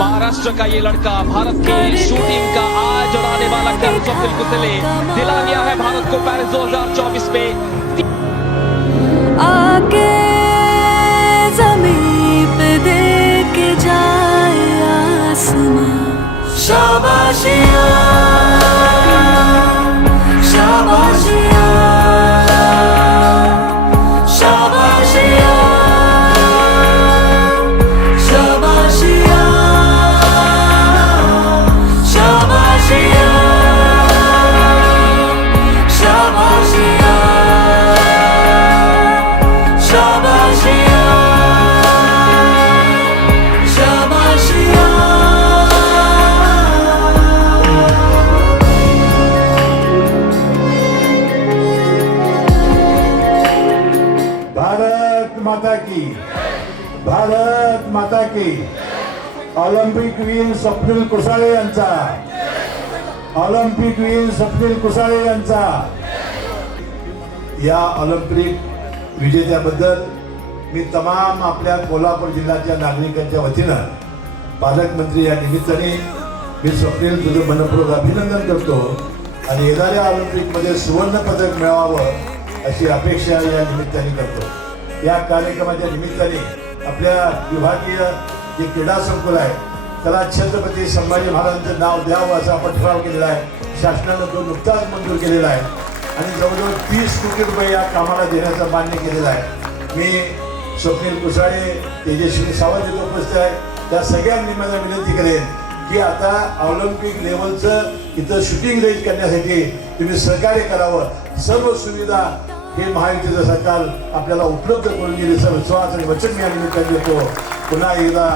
महाराष्ट्र का ये लड़का, भारत की शूटिंग का आज और आने वाला कर स्वप्निल कुसले दिला गया है भारत को पैरिस 2024 में शाबाशिया शाबाशिया। माता की। भारत माता की। ऑलिम्पिक वीर स्वप्नील कुसाळे यांचा। ऑलिम्पिक वीर स्वप्नील कुसाळे यांचा। या ऑलिम्पिक विजेत्याबद्दल मी तमाम आपल्या कोल्हापूर जिल्ह्याच्या नागरिकांच्या वतीनं पालकमंत्री या निमित्ताने मी स्वप्नील तुझं मनपूर्वक अभिनंदन करतो आणि येणाऱ्या ऑलिम्पिकमध्ये सुवर्ण पदक मिळावं अशी अपेक्षा या निमित्ताने करतो. या कार्यक्रमाच्या निमित्ताने आपल्या विभागीय जे क्रीडा संकुल आहे त्याला छत्रपती संभाजी महाराजांचं नाव द्यावं असा आपण ठराव केलेला आहे. शासनानं तो नुकताच मंजूर केलेला आहे. आणि जवळजवळ तीस कोटी रुपये या कामाला देण्याचा मान्य केलेला आहे. मी स्वप्नील कुसाळे तेजस्वी सावंत इथे उपस्थित आहे. त्या सगळ्यांनी मला विनंती करेन की आता ऑलिम्पिक लेवलचं इथं शूटिंग रेंज करण्यासाठी तुम्ही सहकार्य करावं. सर्व सुविधा हे महायुतीचं सरकार आपल्याला उपलब्ध करून दिली. सर विश्वास आणि वचन मी या निमित्ताने देतो. पुन्हा एकदा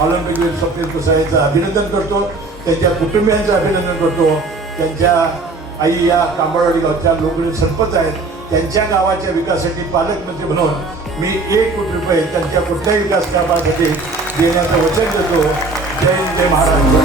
ऑलिम्पिक वीर स्वप्नील कुसाळेचं अभिनंदन करतो. त्यांच्या कुटुंबियांचं अभिनंदन करतो. त्यांच्या आई या कांबळवाडी गावच्या लोकप्रिय सरपंच आहेत. त्यांच्या गावाच्या विकासासाठी पालकमंत्री म्हणून मी एक कोटी रुपये त्यांच्या कुठल्याही विकास कामासाठी देण्याचं वचन देतो. जय जय महाराष्ट्र.